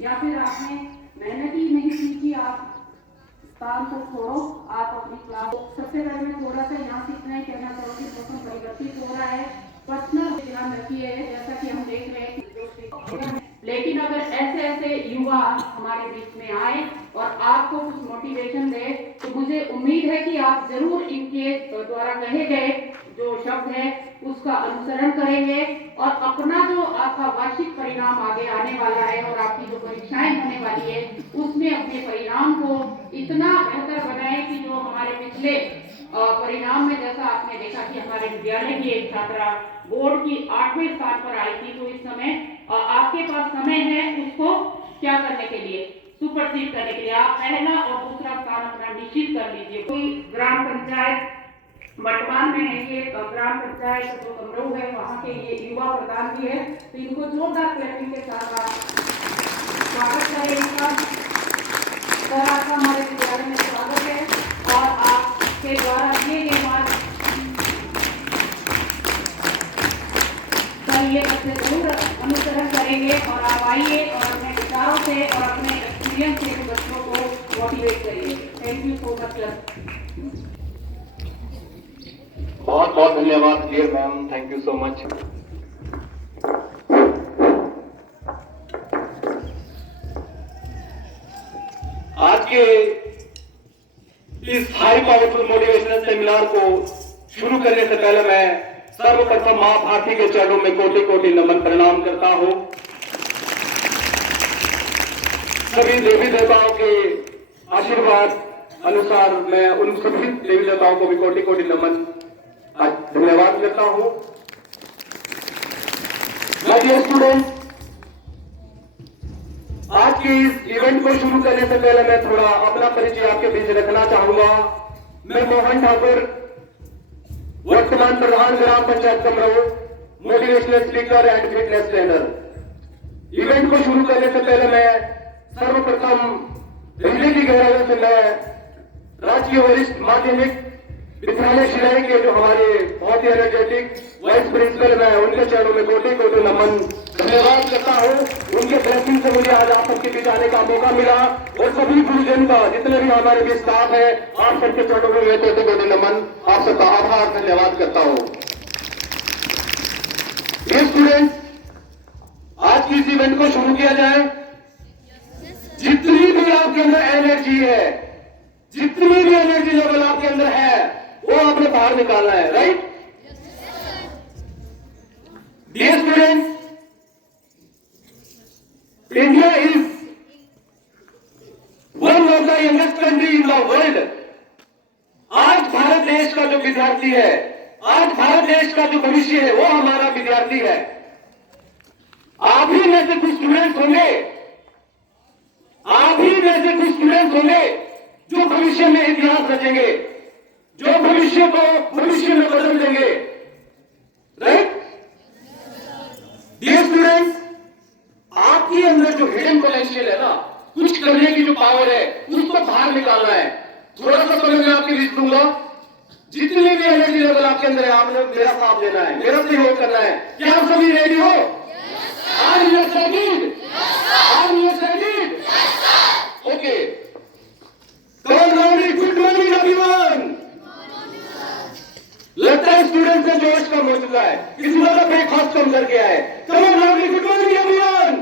या फिर आपने मेहनत ही नहीं की कि आप काम को छोड़ो, आप अपनी क्लास। सबसे पहले मैं थोड़ा सा यहाँ से इतना ही कहना चाहूँगी, मौसम परिवर्तित हो रहा है, पर्सनल ध्यान रखिए। जैसा कि हम देख रहे हैं, लेकिन अगर ऐसे ऐसे युवा हमारे बीच में आए और आपको कुछ मोटिवेशन दे, तो मुझे उम्मीद है कि आप जरूर इनके द्वारा कहे गए जो शब्द है उसका अनुसरण करेंगे और अपना जो आपका वार्षिक परिणाम आगे आने वाला है और आपकी जो परीक्षाएं होने वाली है उसमें अपने परिणाम को इतना बेहतर बनाएं कि जो हमारे पिछले परिणाम में, जैसा आपने देखा कि हमारे विद्यालय की एक छात्रा बोर्ड की 8वें स्थान पर आई थी, तो इस समय आपके पास समय है उसको क्या करने के लिए, सुपरसीड करने के लिए। आप पहला और दूसरा स्थान अपना निश्चित कर लीजिए। कोई ग्राम पंचायत वर्तमान में है, ये ग्राम पंचायत जो कमरऊ है वहाँ के ये युवा प्रधान भी है, तो इनको जोरदार क्लैपिंग के साथ आप स्वागत करें इनका। सर आपका हमारे विद्यालय में स्वागत है और आपके द्वारा दिए गए मार्ग सर ये बच्चे जरूर अनुसरण करेंगे और आप आइए और अपने विचारों से और अपने एक्सपीरियंस से बच्चों को मोटिवेट करिए। Thank you so much sir. बहुत बहुत धन्यवाद dear ma'am, thank you so much. आज के इस हाई पावरफुल मोटिवेशनल सेमिनार को शुरू करने से पहले मैं सर्वप्रथम मां भारती के चरणों में कोटि कोटि नमन प्रणाम करता हूं। सभी देवी देवताओं के आशीर्वाद अनुसार मैं उन सभी देवी देवताओं को भी कोटि कोटि नमन धन्यवाद करता हूं। डियर स्टूडेंट, आज के इस इवेंट को शुरू करने से पहले मैं थोड़ा अपना परिचय आपके बीच रखना चाहूंगा। मैं मोहन ठाकुर, वर्तमान प्रधान ग्राम panchayat Kamrau, motivational speaker and fitness trainer. Event को शुरू करने से पहले मैं सर्वप्रथम हृदय की गहराइयों से मैं राजकीय वरिष्ठ माध्यमिक विद्यालय शिलाई के जो हमारे बहुत ही एनर्जेटिक वाइस प्रिंसिपल मैं उनके चरणों में कोटि कोटि नमन धन्यवाद करता हूं। उनके ब्लेसिंग से मुझे आज आप सबके बीच आने का मौका मिला और सभी गुरुजन का, जितने भी हमारे बीच स्टाफ है, आप सबके चरणों में मैं कोटि कोटि नमन, आप सबका आभार धन्यवाद करता हूं। ये स्टूडेंट, आज की इस इवेंट को शुरू किया जाए। जितनी भी आपके अंदर एनर्जी है, जितनी भी एनर्जी लेवल आपके अंदर है, वो आपने बाहर निकालना है, right? Dear students, India is one of the youngest country in the world. आज भारत देश का जो विद्यार्थी है, आज भारत देश का जो भविष्य है, वो हमारा विद्यार्थी है। आप ही में से कुछ स्टूडेंट्स होंगे, आप ही में से कुछ स्टूडेंट्स होंगे जो भविष्य में इतिहास रचेंगे, जो भविष्य को भविष्य में बदल देंगे, राइट? डियर स्टूडेंट्स, आपके अंदर जो हिडन पोटेंशियल है ना, कुछ करने की जो पावर है, उसको बाहर निकालना है। थोड़ा सा समय मैं आपके बीच दूंगा। जितनी भी एनर्जी लेवल आपके अंदर है, आपने मेरा साथ देना है, मेरा सहयोग करना है। क्या आप सभी रेडी हो? Are you excited? Are you excited? Okay, good morning everyone. लगता है स्टूडेंट का जोश कम हो चुका है, किसी वाला ब्रेकफास्ट कम करके आए। कम on loudly good morning everyone.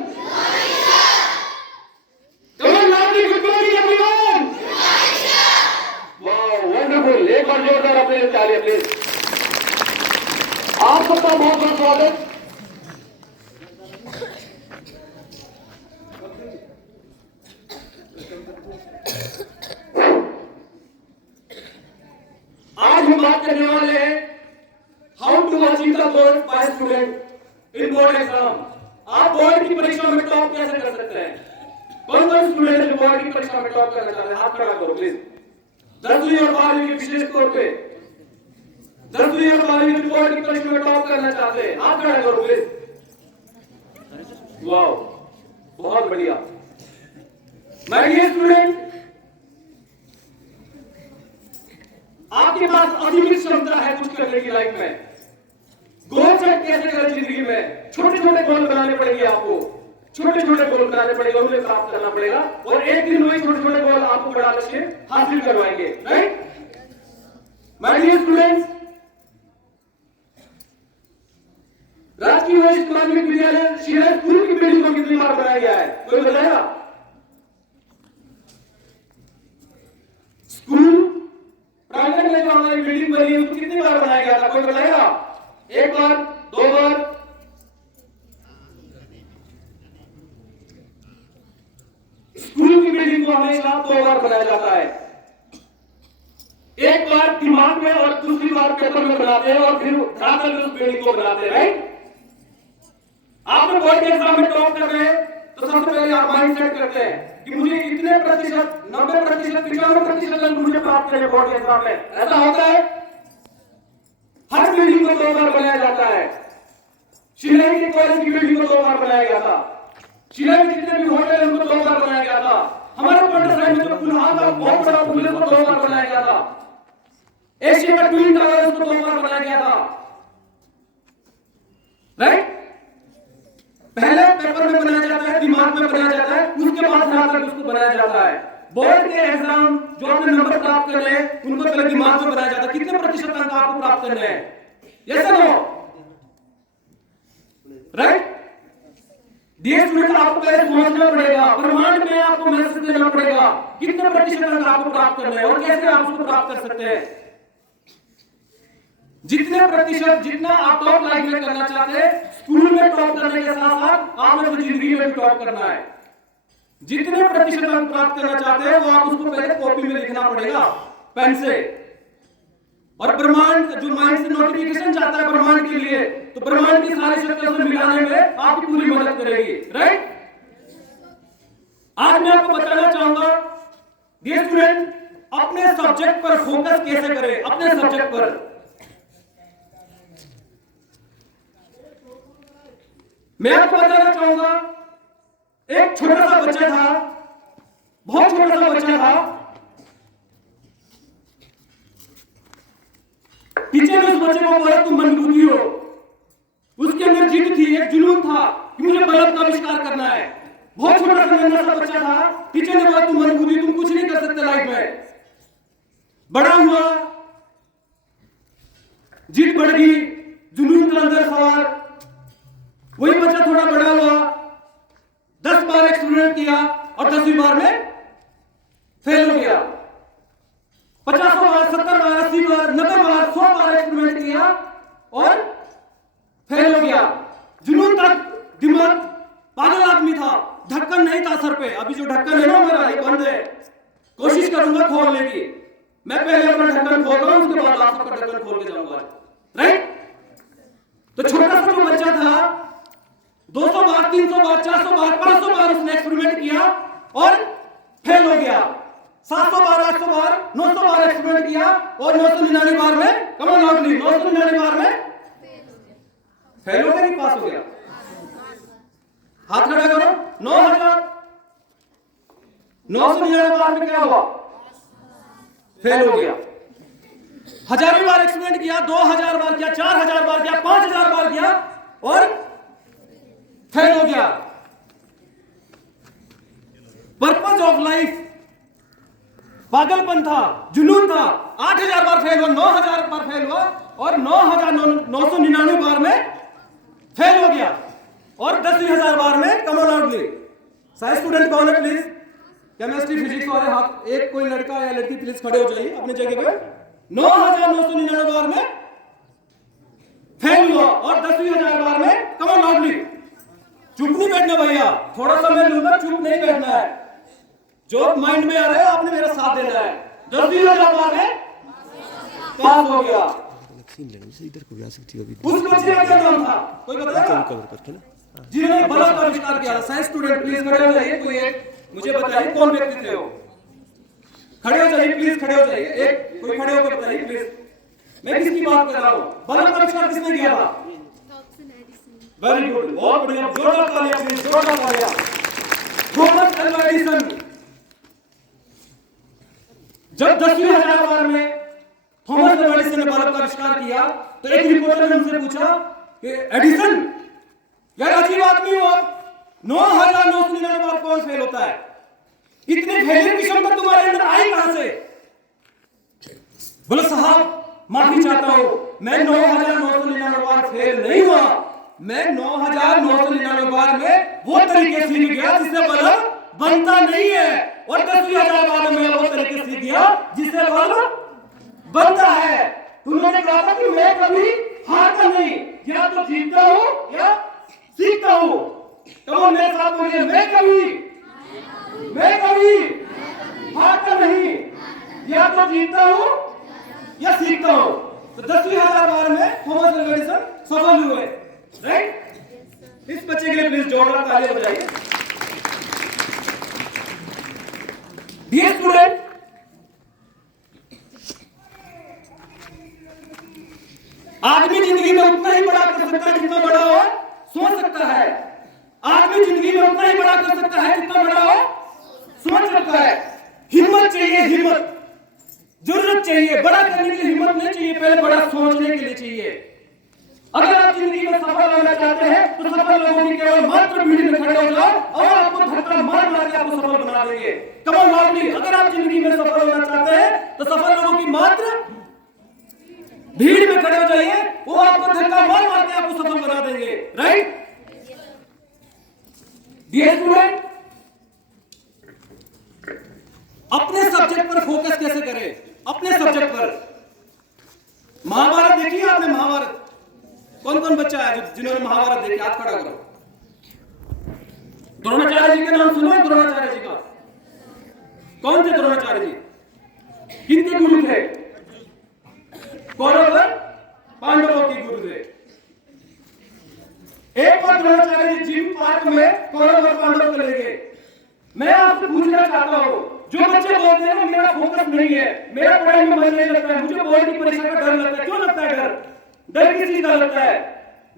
Come on loudly good morning everyone. Wow, wonderful. एक बार जोरदार अपने तालियां प्लीज। आप सबका बहुत बहुत स्वागत। आज हम बात करने वाले हैं how to achieve the goal by student in board exam. आप बोर्ड की परीक्षा में टॉप कैसे कर सकते हैं? कौन कौन स्टूडेंट है जो बोर्ड की परीक्षा में टॉप करना चाहते हैं? हाथ खड़ा करो प्लीज। 10वीं और 12वीं के विशेष तौर पे 10वीं और 12वीं की बोर्ड की परीक्षा में टॉप करना चाहते हैं, हाथ खड़ा करो प्लीज। वाओ, बहुत बढ़िया। माय डियर स्टूडेंट, आपके पास असीमित क्षमता है कुछ करने की लाइफ में। गोल सेट कैसे करें जिंदगी में? छोटे छोटे गोल बनाने पड़ेंगे आपको। छोटे छोटे गोल बनाने पड़ेगा, उन्हें प्राप्त करना पड़ेगा, और एक दिन वही छोटे छोटे गोल आपको बड़ा लक्ष्य हासिल करवाएंगे। राइट माय डियर स्टूडेंट्स, राजकीय वरिष्ठ माध्यमिक विद्यालय शिलार स्कूल की बिल्डिंग को कितनी बार बनाया गया है, कोई बताएगा? स्कूल प्रांगण में जो हमारी बिल्डिंग बनी है उसको कितनी बार बनाया गया था, कोई बताएगा? एक बार, दो बार? स्कूल की बिल्डिंग को हमेशा 2 बार बनाया जाता है। एक बार दिमाग में और दूसरी बार पेपर में बनाते हैं और फिर जाकर उस बिल्डिंग को बनाते हैं। राइट, आपने बोर्ड के एग्जाम में टॉप कर रहे हैं तो सबसे पहले आप माइंड सेट करते हैं कि मुझे इतने प्रतिशत, 90%, 95% अंक मुझे प्राप्त करने बोर्ड के एग्जाम में। ऐसा होता है, हर बिल्डिंग को 2 बार बनाया जाता है। शिलाई के कॉलेज की बिल्डिंग को 2 बार बनाया गया था। शिलाई में जितने भी होटल है उनको 2 बार बनाया गया था। हमारे पंडित साहिब में जो पुलहान का बहुत बड़ा पुल है उसको 2 बार बनाया गया था। एशिया का ट्विन टावर उसको 2 बार बनाया गया था। राइट, पहले पेपर में बनाया जाता है, दिमाग में बनाया जाता है, उसके बाद जाकर उसको बनाया जाता है। बोर्ड के एग्जाम जो अपने नंबर प्राप्त करने हैं उनको पहले दिमाग में बनाया जाता है, कितने प्रतिशत अंक आपको प्राप्त करने हैं। यस और नो? राइट, डियर स्टूडेंट, आपको पहले सोचना पड़ेगा, ब्रह्मांड में आपको मैसेज देना पड़ेगा कितने प्रतिशत अंक आपको प्राप्त करने हैं और कैसे आप उसको प्राप्त कर सकते हैं। जितने प्रतिशत, जितना आप टॉप लाइफ में करना चाहते हैं, स्कूल में टॉप करने के साथ साथ आपने अपनी जिंदगी में भी टॉप करना है। जितने प्रतिशत अंक प्राप्त करना चाहते हैं वो आप उसको पहले कॉपी में लिखना पड़ेगा पेन से। और ब्रह्मांड जो माइंड से नोटिफिकेशन जाता है ब्रह्मांड के लिए, तो ब्रह्मांड की सारी शक्तियों से मिलाने में आपकी पूरी मदद करेगी। राइट, आज मैं आपको बताना चाहूंगा डियर स्टूडेंट, अपने सब्जेक्ट पर फोकस कैसे करें। अपने सब्जेक्ट पर मैं आपको बताना चाहूंगा, एक छोटा सा बच्चा था, बहुत छोटा सा बच्चा था, टीचर ने उस बच्चे को बोला तुम मंदबुद्धि हो। उसके अंदर जिद थी, एक जुनून था कि मुझे बल्ब का आविष्कार करना है। बहुत छोटा सा नन्हा सा बच्चा था, टीचर ने बोला तुम मंदबुद्धि, तुम कुछ नहीं कर सकते लाइफ में। बड़ा हुआ, जिद बढ़ गई, जुनून का अंदर सवार। वही बच्चा थोड़ा बड़ा हुआ, 10 बार एक्सपेरिमेंट किया और 10वीं बार में फेल हो गया। 50 बार, 70 बार, 80 बार, 90 बार, 100 बार एक्सपेरिमेंट किया और फेल हो गया। जुनून तक, दिमाग पागल आदमी था, ढक्कन नहीं था सर पे। अभी जो ढक्कन है ना मेरा, ये बंद है, कोशिश करूंगा खोलने की। मैं पहले अपना ढक्कन खोल रहा हूं, उसके बाद आप सबका ढक्कन खोल के जाऊंगा। राइट, तो छोटा सा जो बच्चा था 200 बार, 300 बार, 400 बार, 500 बार उसने एक्सपेरिमेंट किया और फेल हो गया। 700 बार, 800 बार, 900 बार एक्सपेरिमेंट किया और 999 बार में, कम ऑन लाउडली, 999 बार में फेल हो गया कि पास हो गया? हाथ खड़ा करो। 999 बार में क्या हुआ? फेल हो गया। 1000 बार एक्सपेरिमेंट किया, 2000 बार किया, 4000 बार किया, 5000 बार किया और फेल हो गया। पर्पस ऑफ लाइफ पागलपन था, जुनून था। 8000 बार फेल हुआ, 9000 बार फेल हुआ और 9999 बार में फेल हो गया और 10,000 बार में कम ऑन लाउडली। सारे स्टूडेंट कौन है प्लीज? केमिस्ट्री फिजिक्स वाले हाथ, एक कोई लड़का या लड़की प्लीज खड़े हो जाइए अपनी जगह पे। 9999 बार में फेल हुआ और 10,000 बार में कम ऑन लाउडली। चुप नहीं बैठना भैया, थोड़ा सा मैं लूंगा, चुप नहीं बैठना है। जो माइंड में आ रहा है आपने मेरा साथ देना है। 10,000 बार में पास हो गया। इधर को भी आ सकती है अभी। उस बच्चे का क्या नाम था, कोई बताएगा? कवर करके ना, जिन्होंने बल्ब का आविष्कार किया था। साइंस स्टूडेंट प्लीज खड़े हो जाइए। कोई एक मुझे बताइए कौन व्यक्ति थे वो? खड़े हो जाइए प्लीज, खड़े हो जाइए। एक कोई खड़े होकर बताइए प्लीज, मैं किसकी बात कर रहा हूँ? बल्ब का आविष्कार किसने किया था? वेरी गुड, बहुत बढ़िया, जोरदार तालियां प्लीज, जोरदार तालियां। Thomas Alva Edison. जब 10,000 बार में थॉमस अल्वा एडिसन ने बल्ब का आविष्कार किया तो एक रिपोर्टर ने उनसे पूछा कि एडिसन, यार अजीब आदमी हो आप, 9,999 बार कौन फेल होता है? इतनी फेलियर की क्षमता तुम्हारे अंदर आई कहां से? बोलो साहब माफी चाहता हूं, मैं 9,999 बार फेल नहीं हुआ, मैं 9,999 बार में वो तरीके सीख गया जिससे बल्ब बनता नहीं है, और 10,000 बार में वो तरीके सीख गया जिससे बल्ब बनता है। तुमने कहा था कि मैं कभी हारता नहीं, या तो जीतता हूं या सीखता हूं। कहो मेरे साथ बोलिए, मैं कभी हारता नहीं, या तो जीतता हूं या सीखता हूं। तो 10,000 बार में थॉमस अल्वा एडिसन सफल हुए, राइट? इस बच्चे के लिए प्लीज जोरदार तालियां बजाइए। डियर स्टूडेंट, आदमी जिंदगी में उतना ही बड़ा कर सकता है जितना बड़ा हो सोच सकता है। आदमी जिंदगी में उतना ही बड़ा कर सकता है जितना बड़ा हो सोच सकता है। हिम्मत चाहिए, हिम्मत, जरूरत चाहिए। बड़ा करने के लिए हिम्मत नहीं चाहिए, पहले बड़ा सोचने के लिए चाहिए। अगर आप जिंदगी में सफल होना चाहते हैं तो सफल लोगों की केवल मात्र भीड़ में खड़े हो जाओ और आपको धक्का मार मार के आपको सफल बना देंगे। कमल लाउडली, अगर आप जिंदगी में सफल होना चाहते हैं तो सफल लोगों की मात्र भीड़ में खड़े हो जाइए, वो आपको धक्का मार मार के आपको सफल बना देंगे, राइट? डियर स्टूडेंट, अपने सब्जेक्ट पर फोकस कैसे करें? अपने सब्जेक्ट पर। महाभारत देखिए आपने? महाभारत कौन कौन बच्चा है जिन्होंने महाभारत देखी? हाथ खड़ा करो। द्रोणाचार्य जी के नाम सुना है? द्रोणाचार्य जी का कौन थे? द्रोणाचार्य जी किनके गुरु थे? कौरव पांडवों के गुरु थे। एक बार द्रोणाचार्य जी जिम पार्क में कौरव और पांडव को ले गए। मैं आपसे पूछना चाहता हूं, जो बच्चे बोलते हैं ना मेरा फोकस नहीं है, मेरा पढ़ाई में मन नहीं लगता है, मुझे बोर्ड की परीक्षा का डर लगता है, क्यों लगता है डर? डर किस चीज का लगता है?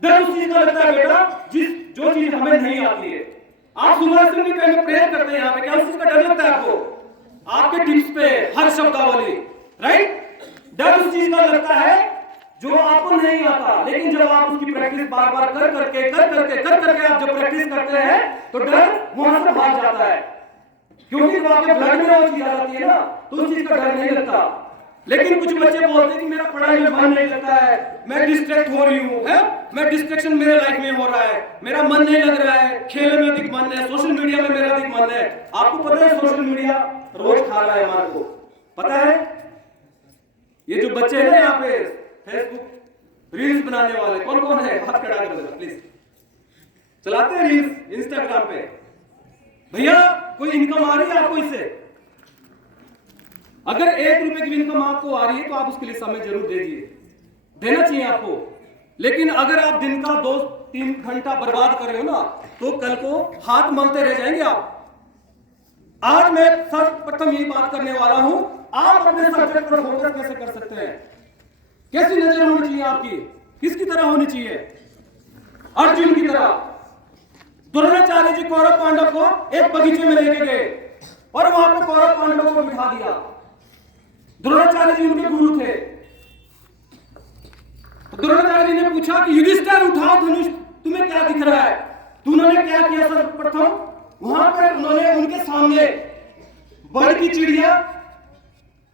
डर उस चीज का लगता है बेटा जो चीज हमें नहीं आती है। आप सुबह से भी कहीं प्रेयर करते हैं यहाँ पे, क्या उस चीज का डर लगता है आपको? आपके टिप्स पे हर शब्दावली, राइट? डर उस चीज का लगता है जो आपको नहीं आता, लेकिन जब आप उसकी प्रैक्टिस बार बार कर करके आप जब प्रैक्टिस करते हैं तो डर वहां से भाग जाता है, क्योंकि जब आपके ब्लड में वो चीज आ जाती है ना तो उस चीज का डर नहीं लगता। लेकिन कुछ बच्चे बोलते हैं कि मेरा पढ़ाई में मन नहीं लगता है, मैं डिस्ट्रैक्ट हो रही हूँ, मैं डिस्ट्रैक्शन मेरे लाइफ में हो रहा है, मेरा मन नहीं लग रहा है, खेल में अधिक मन है, सोशल मीडिया में मेरा अधिक मन है। आपको पता है सोशल मीडिया रोज खा रहा है हमारे को, पता है? ये जो बच्चे हैं यहाँ पे फेसबुक रील्स बनाने वाले कौन कौन है? हाथ खड़ा कर देना प्लीज। चलाते हैं रील्स इंस्टाग्राम पे? भैया कोई इनकम आ रही है आपको इससे? अगर 1 रुपए की इनकम आपको आ रही है तो आप उसके लिए समय जरूर दीजिए, देना चाहिए आपको। लेकिन अगर आप दिन का 2-3 घंटा बर्बाद कर रहे हो ना तो कल को हाथ मलते रह जाएंगे आप। आज मैं सर्वप्रथम ये बात करने वाला हूं, आप अपने सब्जेक्ट पर फोकस कैसे कर सकते हैं? कैसी नजर होनी चाहिए आपकी? किसकी तरह होनी चाहिए? अर्जुन की तरह। द्रोणाचार्य जी कौरव पांडव को एक बगीचे में लेके गए और वहां पे कौरव पांडवों को बिठा दिया। द्रोणाचार्य जी उनके गुरु थे। द्रोणाचार्य जी ने पूछा कि युधिष्ठिर उठाओ धनुष, तुम्हें क्या दिख रहा है? तो उन्होंने क्या किया? सर्वप्रथम वहां पर उन्होंने उनके सामने बड़ की चिड़िया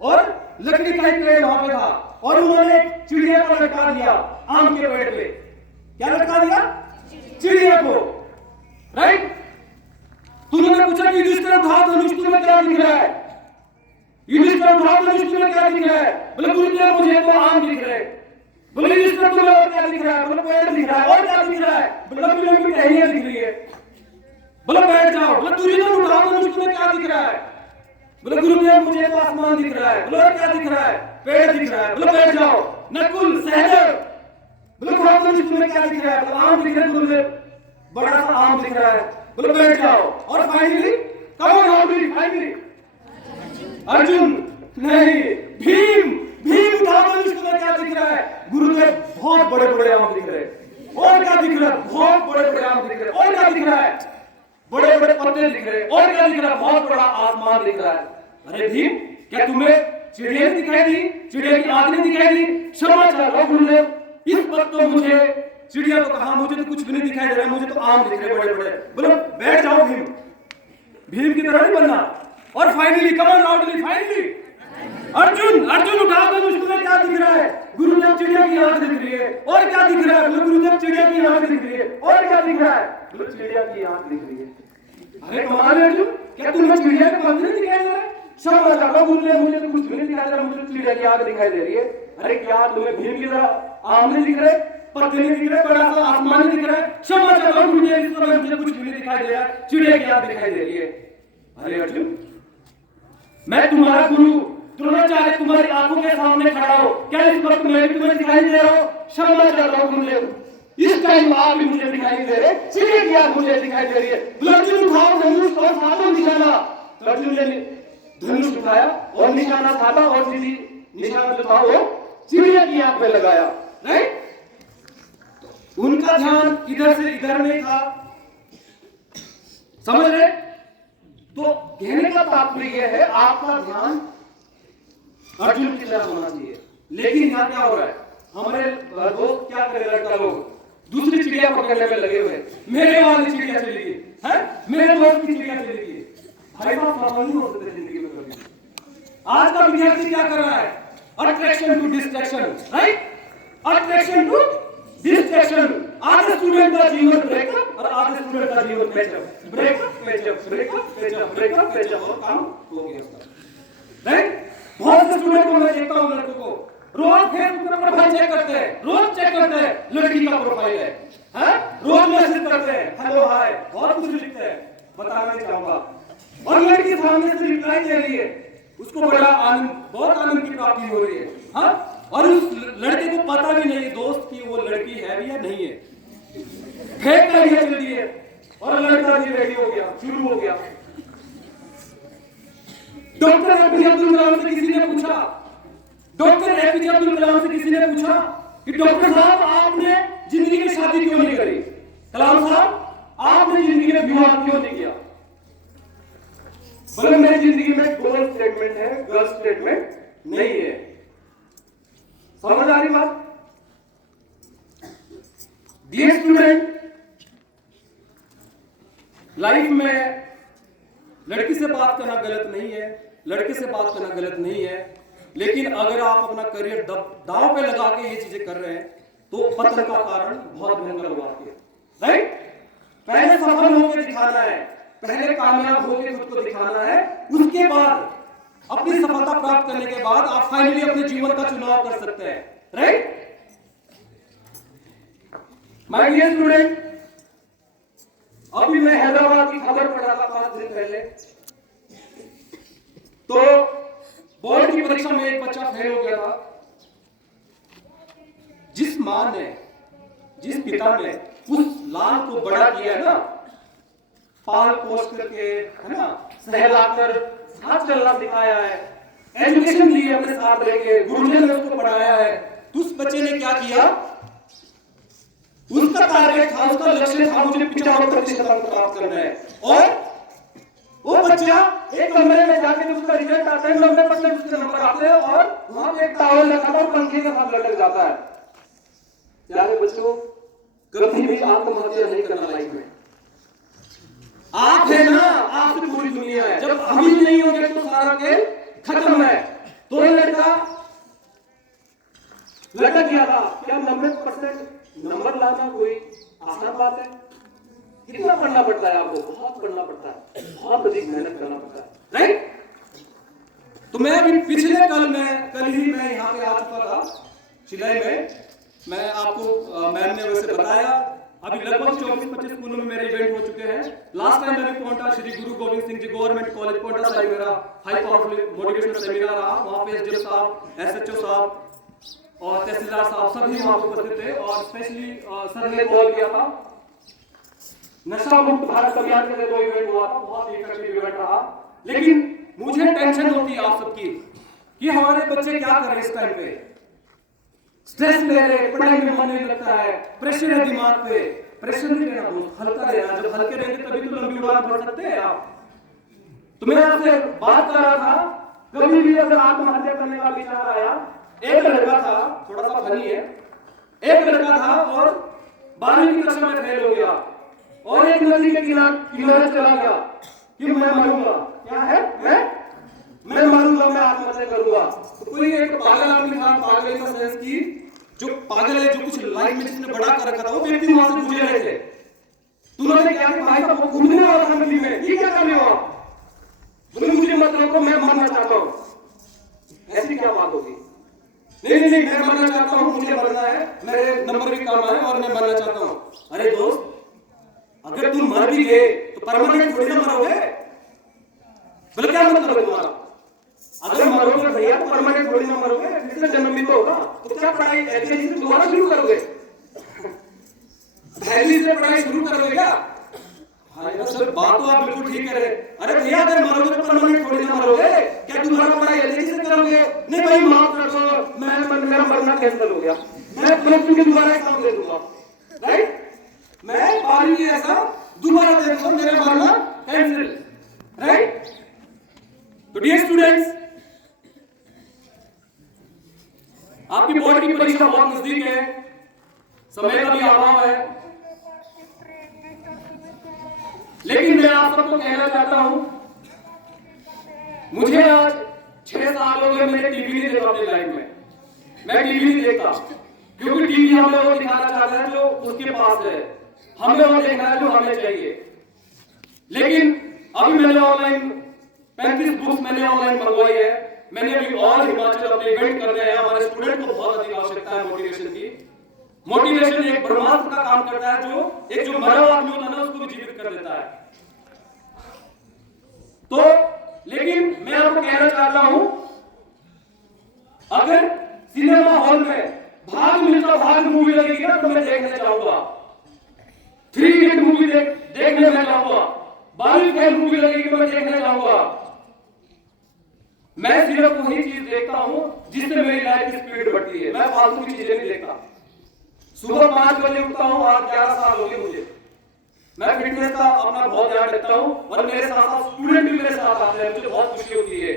और लकड़ी का एक पेड़ वहां पे था और उन्होंने चिड़िया को लटका दिया आम के पेड़ पे। क्या लटका दिया? चिड़िया को, राइट? तो उन्होंने पूछा कि युधिष्ठिर उठाओ धनुष, तुम्हें क्या दिख रहा है? युधिष्ठिर उठाओ धनुष, तुम्हें क्या दिख रहा है? बोले गुरुदेव मुझे तो आम दिख रहे। बोले युधिष्ठिर तुम्हें और क्या दिख रहा है? बोले पेड़ दिख रहा है। और क्या दिख रहा है? बोले लंबी टहनियां दिख रही है। बोले बैठ जाओ। बोले दुर्योधन उठाओ धनुष, तुम्हें क्या दिख रहा है? बोले गुरुदेव मुझे तो आसमान दिख रहा है। बोले और क्या दिख रहा है? पेड़ दिख रहा है। बोले बैठ जाओ। नकुल सहदेव, बोले उठाओ धनुष, तुम्हें क्या दिख रहा है? बोले आम दिख रहा है गुरुदेव, बड़ा सा आम दिख रहा है। बोले बैठ जाओ। और फाइनली कौन होगी? फाइनली अर्जुन नहीं, भीम। भीम उठाओ धनुष, तुम्हें क्या दिख रहा है? गुरुदेव बहुत बड़े बड़े आम दिख रहे। और क्या दिख रहा है? बहुत बड़े बड़े आम दिख रहे। और क्या दिख रहा है? बड़े बड़े पत्ते दिख रहे। और क्या दिख रहा है? बहुत बड़ा आसमान दिख रहा है। अरे भीम, क्या तुम्हें चिड़िया दिखाई दी? चिड़िया की आंख नहीं दिखाई दी? क्षमा चाहो गुरुदेव, इस वक्त तो मुझे चिड़िया को कहा मुझे तो कुछ भी नहीं दिखाई दे रहा, मुझे तो आम दिख रहे बड़े बड़े। बोलो बैठ जाओ भीम, भीम की तरह नहीं बनना। और finally come on loudly, finally Arjun, Arjun उठाओ धनुष, तुम्हें क्या दिख रहा है? गुरुदेव चिड़िया की आंख दिख रही है। और क्या दिख रहा है? बोलो गुरुदेव चिड़िया की आंख दिख रही है। और क्या दिख रहा है? बोलो चिड़िया की आंख दिख रही है। अरे कमाल है अर्जुन, क्या तुम्हें चिड़िया का पंख नहीं दिखाई दे रहा है? शर्मा जाओ गुरुदेव, मुझे तो कुछ भी नहीं दिखाई दे रहा, मुझे तो चिड़िया की आंख दिखाई दे रही है। अरे क्या तुम्हें भीम की तरह आम नहीं दिख रहे, पत्ते नहीं दिख रहे, बड़ा सा आसमान नहीं दिख रहा है? शर्मा जाओ गुरुदेव, इस समय मुझे कुछ भी नहीं दिखाई दे रहा, चिड़िया की आंख दिखाई दे रही है। अरे अर्जुन, मैं तुम्हारा गुरु द्रोणाचार्य तुम्हारी आंखों के सामने खड़ा हो, क्या इस वक्त मैं तुम्हें दिखाई दे रहा हूं? क्षमा कर रहा हूं गुरुदेव, इस टाइम आप भी मुझे दिखाई दे रहे, चिड़िया की आंख मुझे दिखाई दे रही है। अर्जुन उठाओ धनुष और साधो निशाना। अर्जुन ने धनुष उठाया और निशाना साधा और सीधी निशाना जो था वो चिड़िया की आंख में लगाया। राइट, उनका ध्यान इधर से इधर नहीं था, समझ रहे? तो कहने का तात्पर्य है आपका ध्यान अर्जुन की तरफ होना चाहिए। लेकिन यहाँ क्या हो रहा है, हमारे दोस्त क्या कर रहे हैं, लोग दूसरी चिड़िया पकड़ने में लगे हुए। मेरे वाली चिड़िया चली गई है, मेरे दोस्त की चिड़िया चली गई। भाई साहब मामूली नहीं हो सकते जिंदगी में कभी। आज का विद्यार्थी क्या कर रहा है? Attraction to distraction, right, attraction to distraction. आधे स्टूडेंट का जीवन ब्रेकअप और आधे स्टूडेंट का जीवन patch up, breakup patch up, breakup patch up, breakup patch up, और काम हो गया उसका। राइट, बहुत से स्टूडेंट को मैं देखता हूं, लड़कों को रोज फेसबुक पर प्रोफाइल चेक करते हैं, रोज चेक करते हैं लड़की का प्रोफाइल है, रोज मैसेज करते हैं, हेलो हाय, बहुत कुछ लिखते हैं, बताना नहीं चाहूंगा। और लड़की सामने से रिप्लाई दे रही है, उसको बड़ा आनंद, बहुत आनंद की प्राप्ति हो रही है। हाँ, और उस लड़के को पता भी नहीं दोस्त की वो लड़की है भी या नहीं है, फेक आइडिया चल रही है और लड़का भी रेडी हो गया, शुरू हो गया। डॉक्टर एपीजे अब्दुल कलाम से किसी ने पूछा, डॉक्टर एपीजे अब्दुल कलाम से किसी ने पूछा कि डॉक्टर साहब आपने जिंदगी में शादी क्यों नहीं करी? कलाम साहब आपने जिंदगी में विवाह क्यों नहीं किया? बोले मेरी जिंदगी में गर्ल स्टेटमेंट है, गर्ल स्टेटमेंट नहीं है। समझ आ रही बात? डियर स्टूडेंट, लाइफ में लड़की से बात करना गलत नहीं है, लड़के से बात करना गलत नहीं है, लेकिन अगर आप अपना करियर दांव पे लगा के ये चीजें कर रहे हैं तो पतन का कारण बहुत भयंकर होगा आपके। राइट, पहले सफल होकर दिखाना है, पहले कामयाब होकर खुद को दिखाना है, उसके बाद अपनी सफलता प्राप्त करने के बाद आप फाइनली अपने जीवन का चुनाव कर सकते हैं। राइट, माय डियर स्टूडेंट, अभी मैं हैदराबाद की खबर पढ़ा था 5 दिन पहले, तो बोर्ड की परीक्षा में एक बच्चा फेल हो गया था। जिस मां ने, जिस पिता ने उस लाल को बड़ा किया है ना, पाल पोस करके, है ना, सहलाकर, साथ चलना सिखाया है, एजुकेशन दी है अपने साथ लेके, गुरुजन ने उसको पढ़ाया है, तो उस बच्चे ने क्या किया? उसका टारगेट था, उसका लक्ष्य था मुझे 95% अंक प्राप्त करना है, और वो बच्चा एक कमरे में जाके उसका रिजल्ट आता है, 90% उसके नंबर आते हैं, और वहां पे एक टॉवल रखा था और पंखे के साथ लटक जाता है। प्यारे बच्चों, कभी भी आत्महत्या नहीं करना लाइफ में। आप है ना, आपसे पूरी दुनिया है। जब हम ही नहीं होंगे तो सारा खेल खत्म है। तो ये लड़का लटक गया था। क्या 90% नंबर लाना कोई आसान बात है? कितना पढ़ना पड़ता है आपको? बहुत पढ़ना पड़ता है, बहुत अधिक मेहनत करना पड़ता है। राइट, तो मैं अभी पिछले कल ही मैं यहाँ पे आ चुका था चिलाई में। मैं आपको मैम ने वैसे बताया, अभी लगभग 24-25 स्कूलों में मेरे इवेंट हो चुके हैं। लास्ट टाइम मैं पहुंचा श्री गुरु गोविंद सिंह जी गवर्नमेंट कॉलेज पहुंचा था, मेरा हाई पावरफुल मोटिवेशनल सेमिनार रहा। वहां पे एसडीएम साहब, एसएचओ साहब और तहसीलदार साहब सभी वहां उपस्थित थे, और स्पेशली सर ने कॉल किया था। नशा मुक्त भारत अभियान के लिए 2 इवेंट हुआ था, बहुत ही इफेक्टिव इवेंट रहा। लेकिन मुझे टेंशन होती है आप सबकी कि हमारे बच्चे क्या कर रहे हैं इस टाइम पे। स्ट्रेस ले रहे, पढ़ाई में मन नहीं लगता है, प्रेशर है दिमाग पे। प्रेशर नहीं लेना दोस्त, हल्का लेना। जब हल्के रहेंगे तभी तो लंबी उड़ान भर सकते हैं आप। तो मैं आपसे बात कर रहा था, कभी भी अगर आत्महत्या करने का विचार आया, एक लड़का था, थोड़ा सा फनी है, एक लड़का था और 12वीं की कक्षा में फेल हो गया और एक नदी के किनारे चला गया कि मैं मरूंगा। क्या है? मैं मरूंगा, मैं आत्महत्या करूंगा। तो कोई एक पागल आदमी था, पागल का सेंस की जो पागल है, जो कुछ लाइफ में जिसने बड़ा कर रखा था, वो व्यक्ति वहां से गुजर रहे थे। तो उन्होंने क्या कि भाई साहब वो घूमने वाला था नदी में, ये क्या कर रहे हो आप? बोले मुझे मत रोको, मैं मरना चाहता हूं। ऐसी क्या बात होगी? नहीं, मैं मरना चाहता हूं, मुझे मरना है, मेरे नंबर भी कम है और मैं मरना चाहता हूं। अरे दोस्त, अगर तुम मर भी गए तो परमानेंट थोड़ी ना मरोगे। बोले क्या मतलब है तुम्हारा? अगर मरोगे भैया तो परमानेंट थोड़ी ना मरोगे, फिर से जन्म भी तो होगा। तो क्या पढ़ाई एजुकेशन से दोबारा शुरू करोगे? पहली से पढ़ाई शुरू करोगे क्या? हाँ सर, बात तो आप बिल्कुल ठीक कह रहे हैं। अरे भैया अगर मरोगे तो परमानेंट थोड़ी ना मरोगे, क्या दोबारा पढ़ाई एजुकेशन से करोगे? नहीं भाई माफ कर दो, मेरा मरना कैंसिल हो गया, मैं प्लस टू के दोबारा एग्जाम दे दूंगा। राइट, मैं 12वीं की एग्जाम दोबारा दे दूंगा, मेरा मरना कैंसिल। राइट। तो डियर स्टूडेंट्स, आपकी बोर्ड की परीक्षा बहुत नजदीक है, समय का भी अभाव है, लेकिन मैं आप सबको कहना चाहता हूं, मुझे आज 6 साल हो गए, मैंने टीवी नहीं देखा अपनी लाइफ में। मैं टीवी नहीं देखता क्योंकि टीवी हमें वो दिखाना चाहता है जो उसके पास है, हमें वो देखना है जो हमें चाहिए। लेकिन अभी मैंने ऑनलाइन 35 बुक्स मैंने ऑनलाइन मंगवाई है। मैंने अभी ऑल हिमाचल अपने इवेंट करने हैं। हमारे स्टूडेंट को बहुत अधिक आवश्यकता है मोटिवेशन की। मोटिवेशन एक ब्रह्मास्त्र का काम करता है, जो मरा हुआ आदमी होता है ना, उसको भी जीवित कर देता है। तो लेकिन मैं आपको कहना चाहता हूं, अगर सिनेमा हॉल में भाग मिलता भाग मूवी लगेगी ना तो मैं देखने जाऊंगा। 3 इडियट मूवी देखने मैं जाऊंगा। 12वीं फेल मूवी लगेगी तो मैं देखने जाऊंगा। मैं सिर्फ वही चीज देखता हूं जिससे मेरी लाइफ की स्पीड बढ़ती है। मैं फालतू की चीजें नहीं देखता। सुबह 5 बजे उठता हूं, आज 11 साल हो गए मुझे। मैं फिटनेस का अपना बहुत ध्यान रखता हूं और मेरे साथ स्टूडेंट भी मेरे साथ आते हैं, मुझे बहुत खुशी होती है।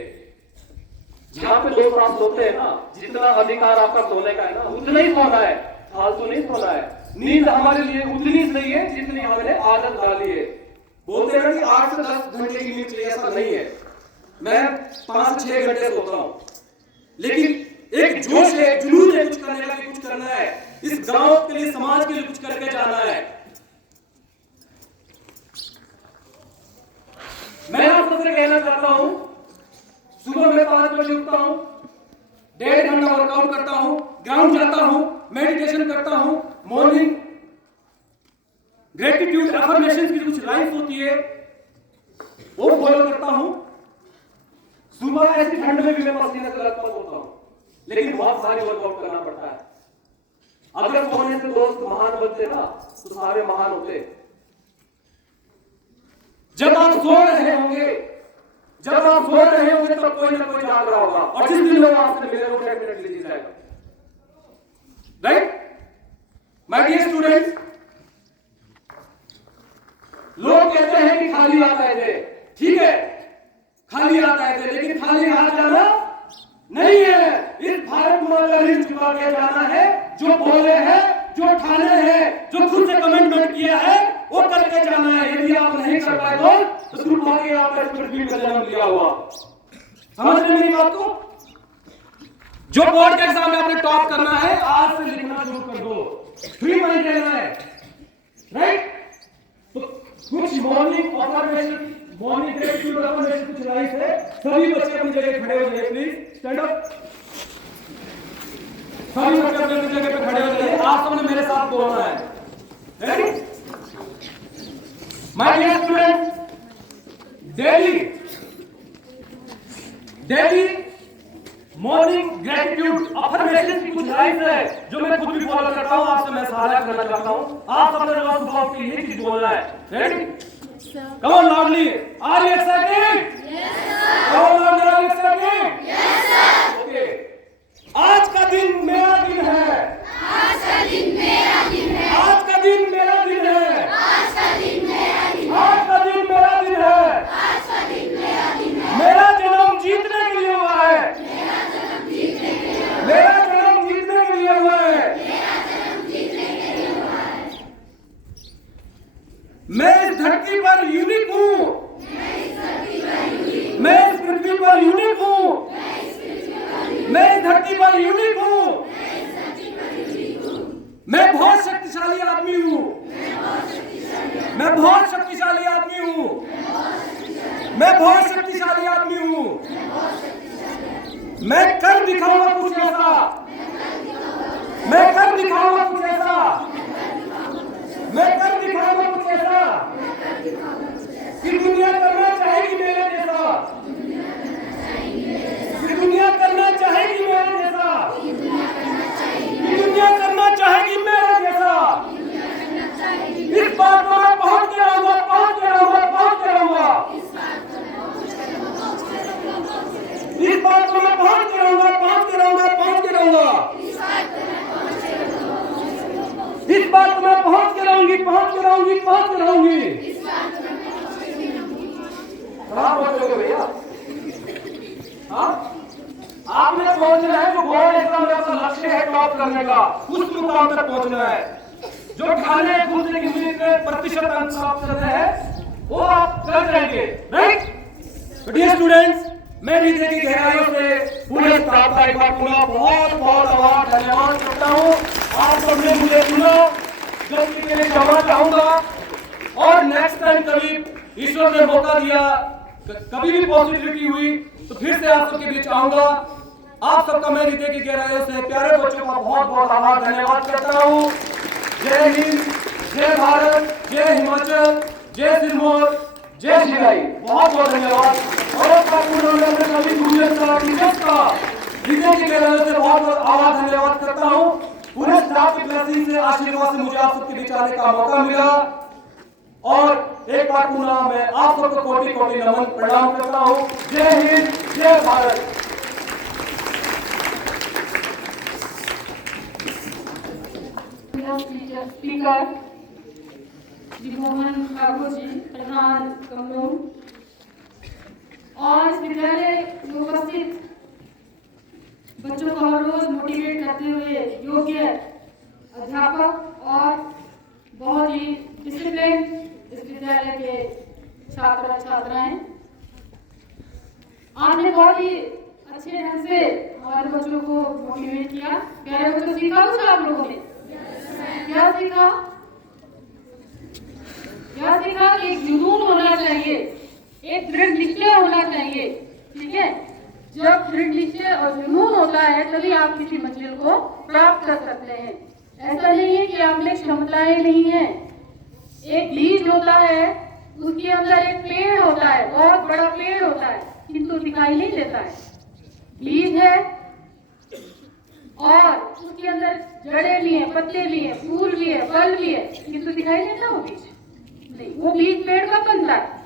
जहां पे 2 साल सोते हैं ना, जितना अधिकार आपका सोने का है ना, उतना ही सोना है, फालतू नहीं सोना है। नींद हमारे लिए उतनी सही है जितनी हमने आदत डाली है। बोलते हैं कि 8 से 10 घंटे की नींद चाहिए, ऐसा नहीं है। मैं 5 से 6 घंटे सोता हूं, लेकिन एक जोश है, जुनून है कुछ करने का, कुछ करना है, इस गांव के लिए, समाज के लिए कुछ करके जाना है। मैं आप सबसे कहना चाहता हूं, सुबह में 5 बजे उठता हूं, 1.5 घंटा वर्कआउट करता हूं, ग्राउंड जाता हूं, मेडिटेशन करता हूं, मॉर्निंग ग्रेटिट्यूड अफर्मेशंस की कुछ लाइफ होती है वो फॉलो करता हूं। सुबह ऐसी ठंड में भी मैं पसीने से लथपथ होता हूं, लेकिन बहुत सारी वर्कआउट करना पड़ता है। अगर सोने से दोस्त महान बनते ना तो सारे महान होते। जब आप सो रहे होंगे तब कोई ना कोई जाग रहा होगा, और जिस दिन लोग आपसे मिले वो डेफिनेटली जीत जाएगा। राइट माय डियर स्टूडेंट्स, लोग कहते हैं कि खाली हाथ आए थे। ठीक है, खाली हाथ आए थे, लेकिन खाली हाथ जाना नहीं है। इस भारत मां का ऋण चुका के जाना है। जो बोले हैं, जो ठाने हैं, जो खुद से कमिटमेंट किया है, वो करके जाना है। यदि आप नहीं कर पाए तो दुर्भाग्य आपने पृथ्वी का जन्म लिया हुआ। समझ रहे मेरी बात को? जो बोर्ड के एग्जाम में आपने टॉप करना है, आज से लिखना शुरू कर दो। 3 महीने लेना है। राइट, तो कुछ morning affirmation, morning gratitude affirmation कुछ लाइफ है। सभी बच्चे अपनी जगह खड़े हो जाइए, प्लीज स्टैंड अप। सभी बच्चे अपनी जगह पे खड़े हो जाइए। आप सबने मेरे साथ बोलना है। Ready? My dear students, daily morning gratitude affirmation की कुछ लाइफ है जो मैं खुद भी फॉलो करता हूं, आपसे मैं साझा करना चाहता हूं। आप सबने रोज सुबह उठ के यही चीज बोलना है। Ready? Come on loudly, are you excited? Yes sir. Come on loudly, are you excited? Yes sir. Okay, आज का दिन मेरा दिन है। आज का दिन मेरा दिन है। आज का दिन मेरा दिन है। आज का दिन मेरा दिन है। आज का दिन मेरा दिन है। आज का दिन मेरा दिन है। मेरा जन्म जीतने के लिए हुआ है। मेरा जन्म जीतने के लिए हुआ है। मेरा जन्म जीतने के लिए हुआ है। मेरा जन्म जीतने के लिए हुआ है। पर यूनिक हूँ, मैं इस धरती पर यूनिक हूँ, मैं बहुत शक्तिशाली आदमी हूँ, मैं बहुत शक्तिशाली आदमी हूँ, मैं बहुत शक्तिशाली आदमी हूँ, मैं कर दिखाऊंगा कुछ ऐसा, मैं कर दिखाऊंगा कुछ ऐसा, मैं कर दिखाऊंगा कुछ ऐसा कि दुनिया करना चाहेगी मेरे जैसा, कि दुनिया करना चाहेगी मेरे जैसा, कि दुनिया करना चाहेगी मेरे जैसा। इस बात को मैं पहुंच के रहूंगा, पहुंच के रहूंगा, पहुंच के रहूंगा। इस बात को मैं पहुंच के रहूंगा, पहुंच के रहूंगा, पहुंच के रहूंगा। इस बात को मैं पहुंच के रहूंगी, पहुंच के रहूंगी, पहुंच के रहूंगी। कहाँ पहुंचोगे भैया? हाँ, आपने पहुंचना है जो बोर्ड एग्जाम में आपका लक्ष्य है टॉप करने का, उस मुकाम तक पहुंचना है। जो ठाने दूसरे की मिनट में प्रतिशत अंक प्राप्त करते हैं वो आप कर जाएंगे, राइट? डियर स्टूडेंट्स, मैं हृदय की गहराइयों से पूरे स्टाफ का एक बार पुनः बहुत बहुत आभार धन्यवाद करता हूँ। आप सबने मुझे सुना, गलती के लिए क्षमा चाहूंगा और नेक्स्ट टाइम कभी ईश्वर ने मौका दिया, कभी भी पॉसिबिलिटी हुई तो फिर से आप सबके बीच आऊंगा। आप सबका मैं हृदय की गहराइयों से प्यारे बच्चों का बहुत बहुत आभार धन्यवाद करता हूँ। जय हिंद, जय भारत, जय हिमाचल, जय सिरमौर, जय शिवाई। बहुत बहुत धन्यवाद। और अपने सभी जूनियर का टीचर्स का हृदय की गहराइयों से बहुत बहुत आभार धन्यवाद करता हूँ। पूरे स्टाफ की ब्लेसिंग से, आशीर्वाद से मुझे आप सबके बीच आने का मौका मिला और एक बार पुनः मैं आप सबको कोटि कोटि नमन प्रणाम करता हूँ। जय हिंद, जय भारत। स्पीकर श्री मोहन ठाकुर जी, प्रधान कमरूम, और इस विद्यालय में उपस्थित बच्चों को हर रोज मोटिवेट करते हुए योग्य अध्यापक और बहुत ही डिसिप्लिन इस विद्यालय के छात्र छात्राएं, आपने बहुत ही अच्छे ढंग से हमारे बच्चों को मोटिवेट किया। प्यारे बच्चों, सीखा कुछ आप लोगों ने? क्या सीखा? क्या सीखा कि एक जुनून होना चाहिए, एक दृढ़ निश्चय होना चाहिए, ठीक है? जब दृढ़ निश्चय और जुनून होता है तभी आप किसी मंजिल को प्राप्त कर सकते हैं। ऐसा नहीं है कि आप में क्षमताएं नहीं है। एक बीज होता है, उसके अंदर एक पेड़ होता है, बहुत बड़ा पेड़ होता है, किंतु दिखाई नहीं देता है। बीज है और उसके अंदर जड़ें भी हैं, पत्ते भी हैं, फूल भी है, फल भी है, किंतु दिखाई देता वो बीज नहीं। वो बीज पेड़ का बनता है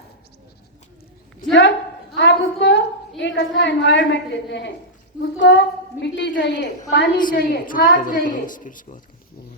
जब आप उसको एक अच्छा एनवायरनमेंट देते हैं, उसको मिट्टी चाहिए, पानी चाहिए, खाद चाहिए,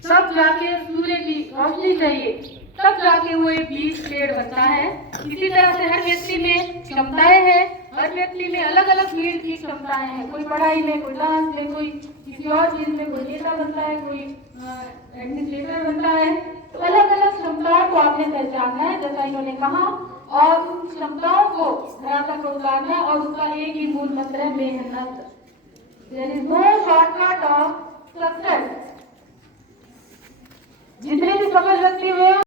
तब जाके सूर्य की रोशनी चाहिए, तब जाके वो एक बीज पेड़ बनता है। इसी तरह से हर व्यक्ति में क्षमताएं हैं, हर व्यक्ति में अलग अलग फील्ड की क्षमताएं हैं। कोई पढ़ाई में, कोई डांस में, कोई किसी और चीज में, कोई नेता बनता है, कोई एडमिनिस्ट्रेटर बनता है। तो अलग अलग क्षमताओं को आपने पहचानना है, जैसा इन्होंने कहा, और उन क्षमताओं को धरातल पर उतारना है। और उसका एक ही मूल मंत्र है, मेहनत। There is no shortcut of success. जितने भी सफल व्यक्ति हुए